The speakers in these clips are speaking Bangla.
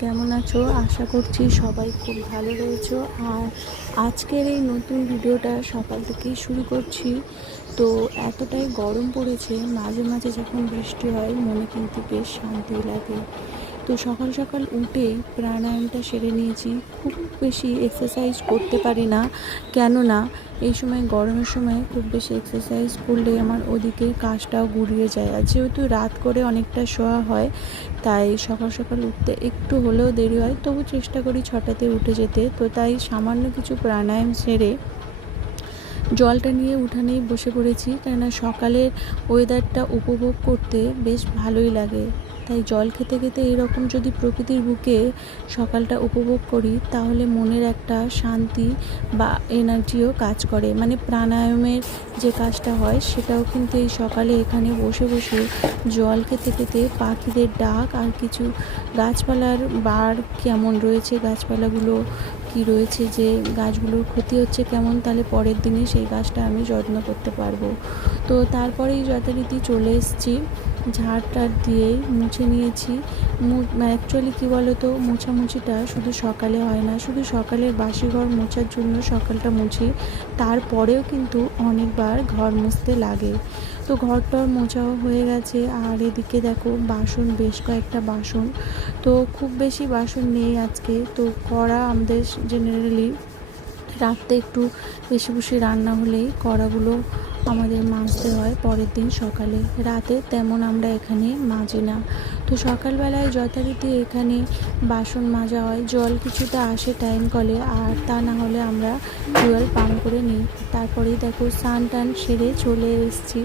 কেমন আছো? আশা করছি সবাই খুব ভালো রয়েছো। আর আজকের এই নতুন ভিডিওটা সকাল থেকেই শুরু করছি। তো এতটাই গরম পড়েছে, মাঝে মাঝে যখন বৃষ্টি হয়, মনে কিন্তু বেশ শান্তি লাগে। তো সকাল সকাল উঠেই প্রাণায়ামটা সেরে নিয়েছি। খুব বেশি এক্সারসাইজ করতে পারি না। কেননা এই সময়, গরমের সময় খুব বেশি এক্সারসাইজ করলে আমার ওদিকেই কাজটাও গুড়িয়ে যায়। আর যেহেতু রাত করে অনেকটা শোয়া হয়, তাই সকাল সকাল উঠতে একটু হলেও দেরি হয়। তবু চেষ্টা করি ছটাতে উঠে যেতে। তো তাই সামান্য কিছু প্রাণায়াম সেরে জলটা নিয়ে উঠানেই বসে পড়েছি। কেননা সকালের ওয়েদারটা উপভোগ করতে বেশ ভালোই লাগে। তাই জল খেতে খেতে এরকম যদি প্রকৃতির বুকে সকালটা উপভোগ করি, তাহলে মনের একটা শান্তি বা এনার্জিও কাজ করে। মানে প্রাণায়ামের যে কাজটা হয়, সেটাও কিন্তু এই সকালে এখানে বসে বসে জল খেতে খেতে পাখিদের ডাক আর কিছু গাছপালার বার কেমন রয়েছে, গাছপালাগুলো কি রয়েছে, যে গাছগুলোর ক্ষতি হচ্ছে কেমন, তাহলে পরের দিনে সেই গাছটা আমি যত্ন করতে পারব। তো তারপরেই যথারীতি চলে এসেছি। ঝাড় টাড় দিয়েই মুছে নিয়েছি। অ্যাকচুয়ালি কী বলো তো মোছামুছিটা শুধু সকালে হয় না, শুধু সকালের বাসি ঘর মোছার জন্য সকালটা মুছি। তারপরেও কিন্তু অনেকবার ঘর মুছতে লাগে। তো ঘরটর মোছাও হয়ে গেছে, আর এদিকে দেখো বাসন, বেশ কয়েকটা বাসন। তো খুব বেশি বাসন নেই আজকে। তো কড়া আমাদের জেনারেলি রাত্রে একটু বেশি বেশি রান্না হলেই কড়াগুলো আমাদের মাছতে হয় পরের দিন সকালে রাতে তেমন আমরা এখানে মাজি না। তো সকালবেলায় যথারীতি এখানে বাসন মাজা হয়, জল কিছুটা আসে টাইম কলে আর তা না হলে আমরা টিউবওয়েল পাম্প করে নিই। তারপরেই দেখো স্নান টান সেরে চলে এসেছি।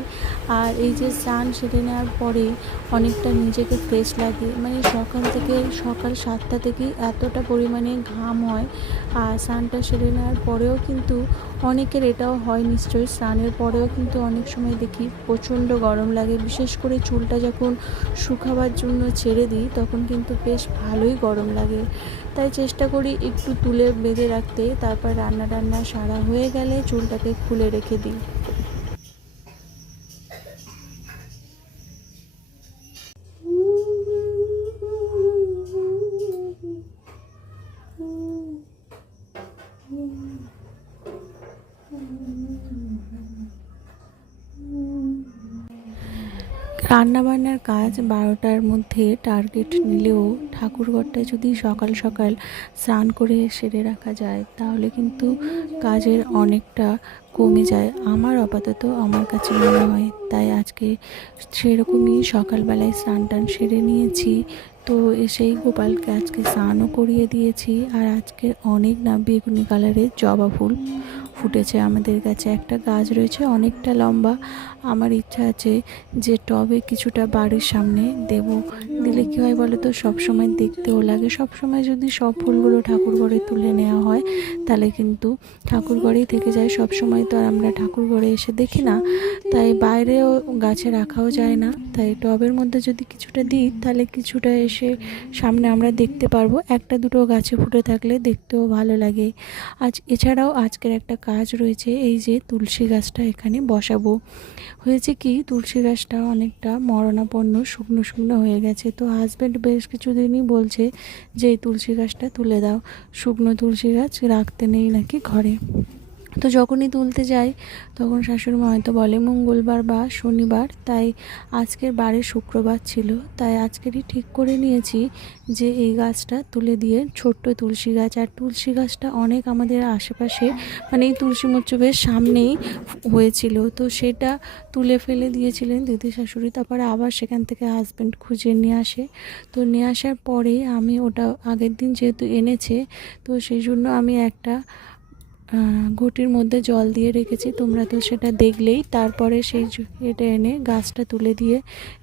আর এই যে স্নান সেরে নেওয়ার পরে অনেকটা নিজেকে ফ্রেশ লাগে। মানে সকাল থেকে, সকাল সাতটা থেকেই এতটা পরিমাণে ঘাম হয়। আর স্নানটা সেরে নেওয়ার পরেও কিন্তু অনেকের এটাও হয় নিশ্চয়ই। স্নানের পরেও কিন্তু অনেক সময় দেখি প্রচণ্ড গরম লাগে। বিশেষ করে চুলটা যখন শুকাবার জন্য ছেড়ে দিই, তখন কিন্তু বেশ ভালোই গরম লাগে। তাই চেষ্টা করি একটু তুলে বেঁধে রাখতে। তারপর রান্না টান্না সারা হয়ে গেলে চুলটাকে খুলে রেখে দিই। রান্নাবান্নার কাজ বারোটার মধ্যে টার্গেট নিলেও ঠাকুরঘরটা যদি সকাল সকাল স্নান করে সেরে রাখা যায়, তাহলে কিন্তু কাজের অনেকটা কমে যায়। আমার আপাতত আমার কাছে মনে হয়, তাই আজকে সেরকমই সকালবেলায় স্নান টান সেরে নিয়েছি। তো এসেই গোপালকে আজকে স্নানও করিয়ে দিয়েছি, আর আজকে অনেক না বেগুনি কালারের জবা ফুল। ফুটেছে আমাদের কাছে। একটা গাছ রয়েছে, অনেকটা লম্বা। আমার ইচ্ছা আছে যে টবে কিছুটা বাড়ির সামনে দেব। দিলে কী হয় বলো তো সবসময় দেখতেও লাগে। সবসময় যদি সব ফুলগুলো ঠাকুর ঘরে তুলে নেওয়া হয়, তাহলে কিন্তু ঠাকুর ঘরেই থেকে যায়। সব সময় তো আর আমরা ঠাকুর ঘরে এসে দেখি না। তাই বাইরেও গাছে রাখাও যায় না। তাই টবের মধ্যে যদি কিছুটা দিই, তাহলে কিছুটা এসে সামনে আমরা দেখতে পারব। একটা দুটো গাছে ফুটে থাকলে দেখতেও ভালো লাগে। আজ, এছাড়াও আজকের একটা কাজ রয়েছে, এই যে তুলসী গাছটা এখানে বসাবো। হয়েছে কি, তুলসী গাছটা অনেকটা মরণাপন্ন, শুকনো শুকনো হয়ে গেছে। তো হাজব্যান্ড বেশ কিছুদিনই বলছে যে, এই তুলসী গাছটা তুলে দাও। শুকনো তুলসী গাছ রাখতে নেই নাকি ঘরে? তো যখনই তুলতে যাই, তখন শাশুড়িমা হয়তো বলে, মঙ্গলবার বা শনিবার। তাই আজকের বারে শুক্রবার ছিল। তাই আজকেরই ঠিক করে নিয়েছি যে এই গাছটা তুলে দিয়ে ছোট্ট তুলসী গাছ, আর তুলসী গাছটা অনেক আমাদের আশেপাশে মানে এই তুলসী মচ্ছবের সামনেই হয়েছিল। তো সেটা তুলে ফেলে দিয়েছিলেন দিদি শাশুড়ি। তারপরে আবার সেখান থেকে হাজব্যান্ড খুঁজে নিয়ে আসে। তো নিয়ে আসার পরে আমি ওটা আগের দিন যেহেতু এনেছে, তো সেই জন্য আমি একটা ঘটির মধ্যে জল দিয়ে রেখেছি, তোমরা তো সেটা দেখলেই। তারপরে সেই এটা এনে গাছটা তুলে দিয়ে,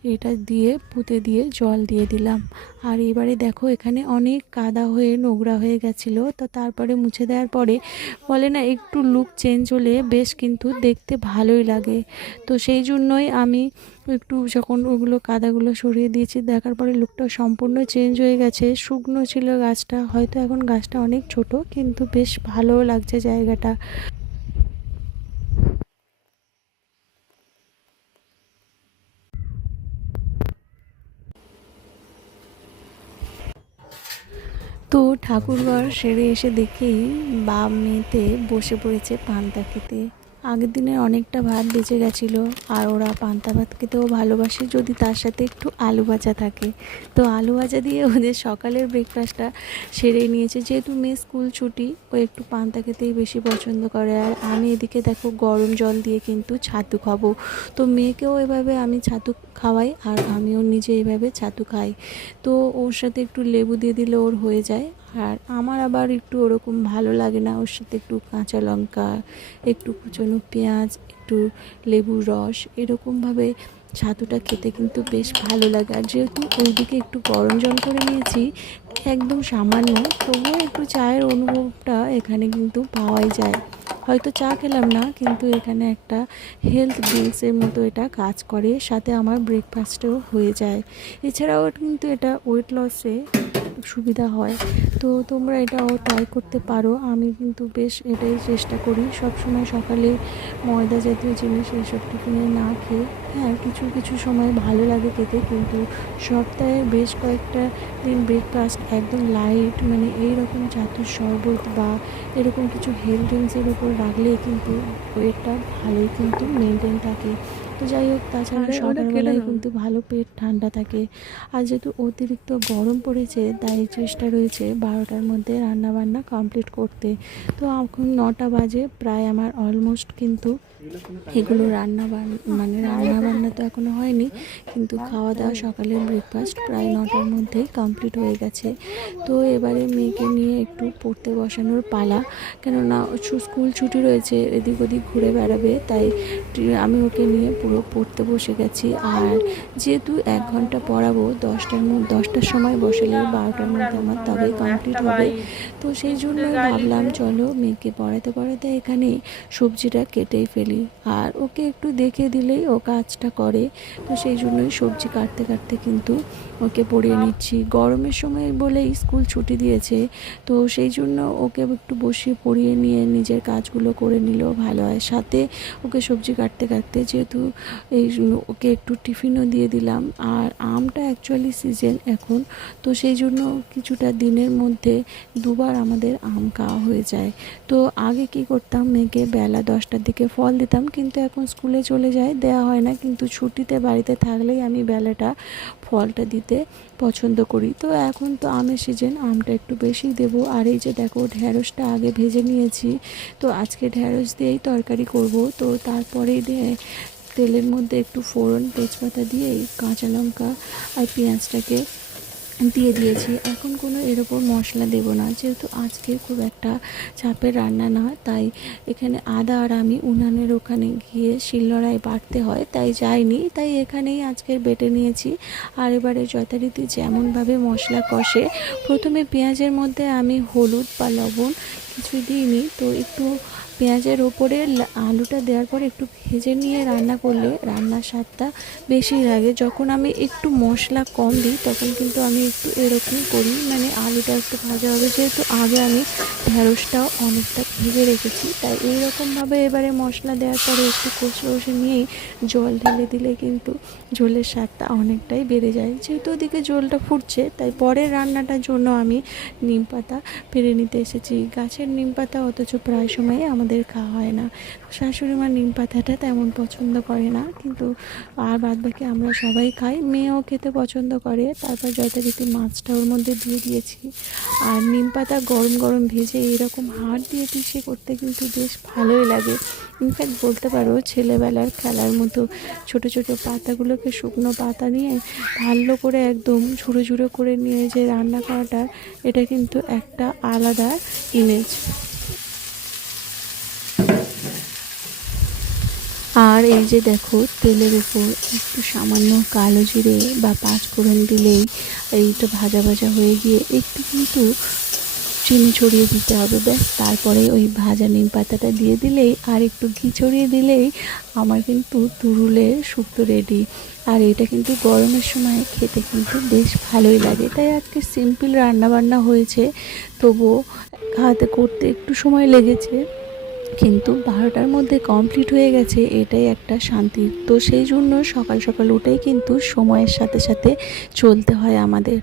এটা দিয়ে পুঁতে দিয়ে জল দিয়ে দিলাম। আর এবারে দেখো, এখানে অনেক কাদা হয়ে নোংরা হয়ে গেছিল। তো তারপরে মুছে দেওয়ার পরে বলে না, একটু লুক চেঞ্জ হলে বেশ কিন্তু দেখতে ভালোই লাগে। তো সেই জন্যই আমি একটু যখন ওগুলো কাদাগুলো সরিয়ে দিয়েছি, দেখার পরে লুকটা সম্পূর্ণ চেঞ্জ হয়ে গেছে। শুকনো ছিল গাছটা, হয়তো এখন গাছটা অনেক ছোট, কিন্তু বেশ ভালোও লাগছে জায়গাটা। তো ঠাকুরঘর সেরে এসে দেখি বাপ মেয়েতে বসে পড়েছে পান্তা খেতে। আগের দিনে অনেকটা ভাত বেঁচে গেছিল, আর ওরা পান্তা ভাত খেতেও ভালোবাসে যদি তার সাথে একটু আলু ভাজা থাকে। তো আলু ভাজা দিয়ে ওদের সকালের ব্রেকফাস্টটা সেরে নিয়েছে। যেহেতু মেয়ে স্কুল ছুটি, ও একটু পান্তা খেতেই বেশি পছন্দ করে। আর আমি এদিকে দেখো গরম জল দিয়ে কিন্তু ছাতু খাব। তো মেয়েকেও এভাবে আমি ছাতু খাওয়াই, আর আমিও নিজে এভাবে ছাতু খাই। তো ওর সাথে একটু লেবু দিয়ে দিলে ওর হয়ে যায়। আর আমার আবার একটু ওরকম ভালো লাগে না ওর সাথে একটু কাঁচা লঙ্কা, একটু কুচনো পেঁয়াজ, একটু লেবুর রস, এরকমভাবে ছাতুটা খেতে কিন্তু বেশ ভালো লাগে। আর যেহেতু ওইদিকে একটু গরম জল করে নিয়েছি, একদম সামান্য, তবুও একটু চায়ের অনুভবটা এখানে কিন্তু পাওয়াই যায়। হয়তো চা খেলাম না, কিন্তু এখানে একটা হেলথ ড্রিঙ্কসের মতো এটা কাজ করে, সাথে আমার ব্রেকফাস্টও হয়ে যায়। এছাড়াও কিন্তু এটা ওয়েট লসে সুবিধা হয়। তো তোমরা এটাও ট্রাই করতে পারো। আমি কিন্তু বেশ এটাই চেষ্টা করি। সব সময় সকালে ময়দা জাতীয় জিনিস এইসব টিফিনে না খেয়ে হ্যাঁ কিছু কিছু সময় ভালো লাগে খেতে। কিন্তু সপ্তাহে বেশ কয়েকটা দিন ব্রেকফাস্ট একদম লাইট মানে এই রকম ছাতুর শরবত বা এরকম কিছু হেলথ ড্রিঙ্কসের উপর রাখলেই কিন্তু ওয়েটটা ভালোই কিন্তু মেনটেন থাকে। তো যাই হোক তাছাড়া সকালবেলায় কিন্তু ভালো পেট ঠান্ডা থাকে। আর যেহেতু অতিরিক্ত গরম পড়েছে তাই চেষ্টা রয়েছে বারোটার মধ্যে রান্নাবান্না কমপ্লিট করতে। তো এখন নটা বাজে প্রায় আমার অলমোস্ট কিন্তু এগুলো রান্না মানে রান্না বান্না তো এখনও হয়নি, কিন্তু খাওয়া দাওয়া সকালের ব্রেকফাস্ট প্রায় নটার মধ্যেই কমপ্লিট হয়ে গেছে। তো এবারে মেয়েকে নিয়ে একটু পড়তে বসানোর পালা, কেননা স্কুল ছুটি রয়েছে, এদিক ওদিক ঘুরে বেড়াবে, তাই আমি ওকে নিয়ে পুরো পড়তে বসে গেছি। আর যেহেতু এক ঘণ্টা পড়াবো, দশটার মধ্যে দশটার সময় বসালে বারোটার মধ্যে আমার তবেই কমপ্লিট হবে। তো সেই জন্যই ভাবলাম, চলো মেয়েকে পড়াতে পড়াতে এখানে সবজিটা কেটেই ফেলি। আর ওকে একটু দেখে দিলেই ও কাজটা করে। তো সেই জন্যই সবজি কাটতে কাটতে কিন্তু ওকে পড়িয়ে নিচ্ছি। গরমের সময় বলে স্কুল ছুটি দিয়েছে, তো সেই জন্য ওকে একটু বসিয়ে পড়িয়ে নিয়ে নিজের কাজগুলো করে নিলেও ভালো হয়। সাথে ওকে সবজি কাটতে কাটতে যেহেতু এই ওকে একটু টিফিনও দিয়ে দিলাম। আর আমটা অ্যাকচুয়ালি সিজন এখন, তো সেই জন্য কিছুটা দিনের মধ্যে দুবার আমাদের আম খাওয়া হয়ে যায়। তো আগে কি করতাম, মেয়েকে বেলা দশটার দিকে ফল দিতাম, কিন্তু এখন স্কুলে চলে যায় দেওয়া হয় না। কিন্তু ছুটিতে বাড়িতে থাকলেই আমি বেলাটা ফলটা দিতে পছন্দ করি। তো এখন তো আমের সিজন আমটা একটু বেশি দেবো। আর এই যে দেখো ঢ্যাঁড়সটা আগে ভেজে নিয়েছি। তো আজকে ঢ্যাঁড়স দিয়েই তরকারি করব। তো তারপরেই তেলের মধ্যে একটু ফোড়ন, তেজপাতা দিয়ে কাঁচা লঙ্কা আর পেঁয়াজটাকে দিয়ে দিয়েছি। এখন কোনো এর ওপর মশলা দেবো না। যেহেতু আজকে খুব একটা চাপের রান্না না, তাই এখানে আদা আর আমি উনানের ওখানে গিয়ে শিলনোড়ায় বাটতে হয়, তাই যাইনি। তাই এখানেই আজকের বেটে নিয়েছি। আর এবারে যথারীতি যেমনভাবে মশলা কষে, প্রথমে পেঁয়াজের মধ্যে আমি হলুদ বা লবণ কিছুই দিইনি, তো একটু পেঁয়াজের ওপরে আলুটা দেওয়ার পর একটু ভেজে নিয়ে রান্না করলে রান্নার স্বাদটা বেশি লাগে। যখন আমি একটু মশলা কম দিই, তখন কিন্তু আমি একটু এরকম করি। মানে আলুটা একটু ভাজা হবে, যেহেতু আগে আমি ঢ্যাঁড়সটাও অনেকটা ভেজে রেখেছি। তাই এইরকমভাবে এবারে মশলা দেওয়ার পরে একটু কষে কষে নিয়েই জল ঢেলে দিলে কিন্তু ঝোলের স্বাদটা অনেকটাই বেড়ে যায়। যেহেতু ওদিকে জলটা ফুটছে, তাই পরের রান্নাটার জন্য আমি নিম পাতা পেরে নিতে এসেছি। গাছের নিম পাতা অথচ প্রায় সময় আমাদের খাওয়া হয় না। শাশুড়ি মা নিম পাতাটা তেমন পছন্দ করে না, কিন্তু আর বাদ বাকি আমরা সবাই খাই। মেয়েও খেতে পছন্দ করে, তারপর যথারীতি মাছটা ওর মধ্যে দিয়ে দিয়েছি। আর নিম পাতা গরম গরম ভেজে এইরকম হাড় দিয়ে পিষে করতে কিন্তু বেশ ভালোই লাগে। ইনফ্যাক্ট বলতে পারো, ছেলেবেলার খেলার মতো ছোট ছোট পাতাগুলোকে শুকনো পাতা নিয়ে ভালো করে একদম ঝুড়ো ঝুড়ো করে নিয়ে যে রান্না করাটা, এটা কিন্তু একটা আলাদা ইমেজ আর এই যে দেখো, তেলের উপর একটু সামান্য কালো জিরে বা পাঁচফোড়ন দিলেই এই এইটা ভাজা ভাজা হয়ে গিয়ে একটু কিন্তু চিনি ছড়িয়ে দিতে হবে, ব্যাস। তারপরে ওই ভাজা নিম পাতাটা দিয়ে দিলেই আর একটু ঘি ছড়িয়ে দিলেই আমার কিন্তু তুরুলের শুক্তো রেডি। আর এটা কিন্তু গরমের সময় খেতে কিন্তু বেশ ভালোই লাগে। তাই আজকে সিম্পল রান্না বান্না হয়েছে, তবুও খাওয়াতে করতে একটু সময় লেগেছে। কিন্তু বারোটার মধ্যে কমপ্লিট হয়ে গেছে, এটাই একটা শান্তি। তো সেই জন্য সকাল সকাল উঠেই কিন্তু সময়ের সাথে সাথে চলতে হয় আমাদের।